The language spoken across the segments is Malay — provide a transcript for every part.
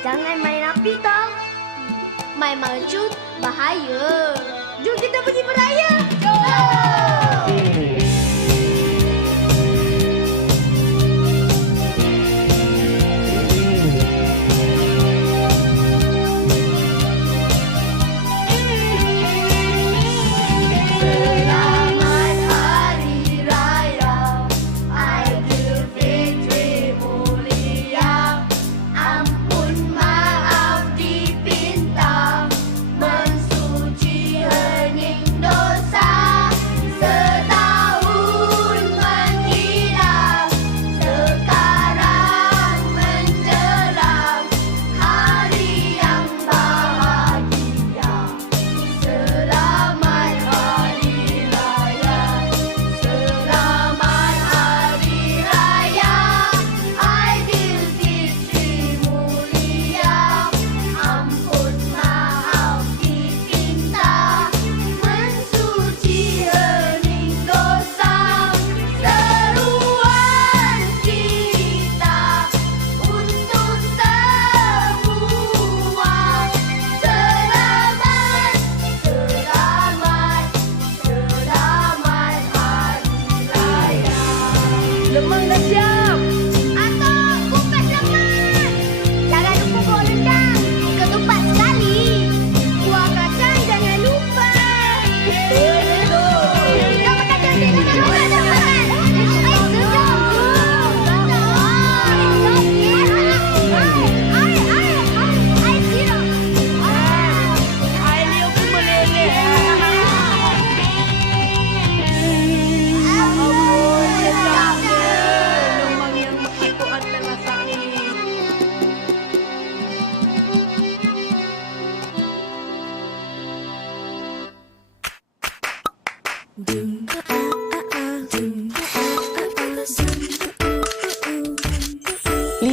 Jangan main api tau. Main mencut bahaya. Jom kita pergi beraya. Selamat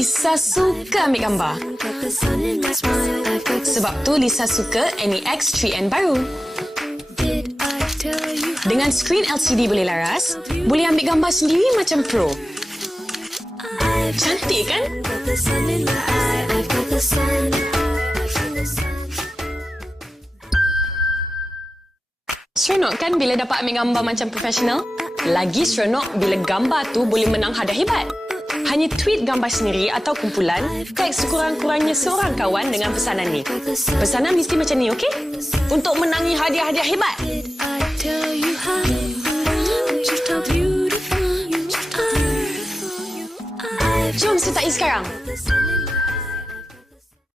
Lisa suka ambil gambar. Sebab tu Lisa suka NEX 3N baru. Dengan skrin LCD boleh laras, boleh ambil gambar sendiri macam pro. Cantik kan? Seronok kan bila dapat ambil gambar macam profesional? Lagi seronok bila gambar tu boleh menang hadiah hebat. Hanya tweet gambar sendiri atau kumpulan, tag sekurang-kurangnya seorang kawan dengan pesanan ni. Pesanan mesti macam ni, okey? Untuk menangi hadiah-hadiah hebat. Jom sertai sekarang.